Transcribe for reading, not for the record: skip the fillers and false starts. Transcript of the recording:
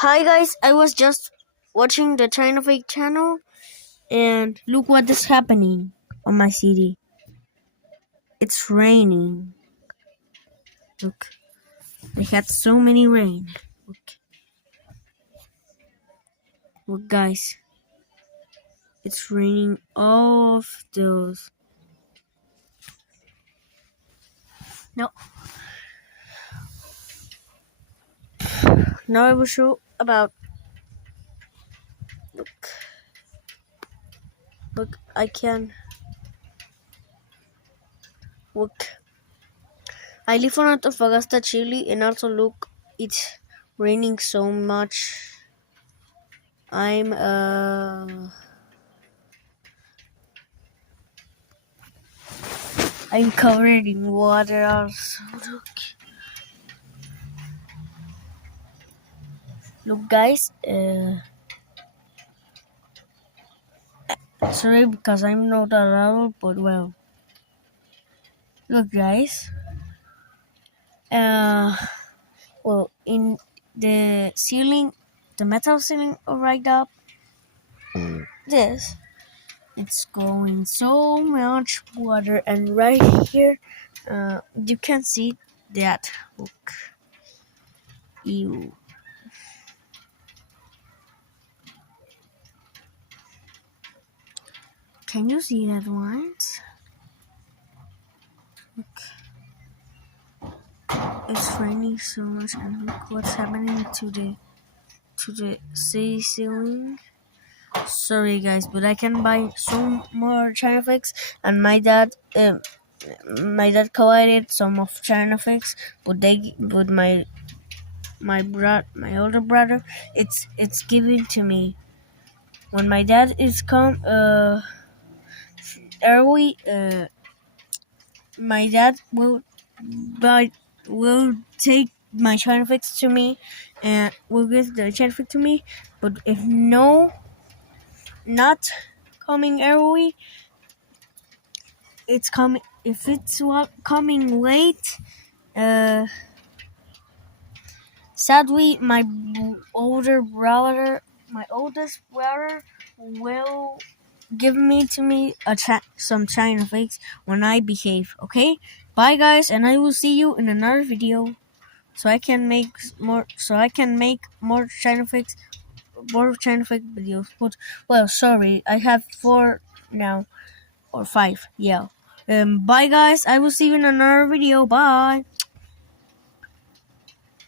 Hi guys, I was just watching the China Fake channel and look what is happening on my city. It's raining. Look, I had so many rain. Look guys, it's raining all of those. No. Now I will show about look I can look. I live on Antofagasta, Chile, and also look, it's raining so much. I'm covered in water also. Look guys, sorry because I'm not allowed, but well. Look guys, well, in the ceiling, the metal ceiling right up, this, it's going so much water, and right here, you can see that. Look, ew. Can you see that one? Look, it's raining so much, and look what's happening to the ceiling. Sorry guys, but I can buy some more China Fakes, and my dad collected some of China Fakes, but my older brother, it's given to me. When my dad is come early, my dad will take my China Fakes to me, and will give the China Fake to me. But if not coming early, it's coming. If it's coming late, sadly, my oldest brother, will give me some China Fakes when I behave. Okay, bye guys, and I will see you in another video. So I can make more. China Fakes, more China Fake videos. But well, sorry, I have 4 now. Or 5, yeah. Bye guys, I will see you in another video. Bye.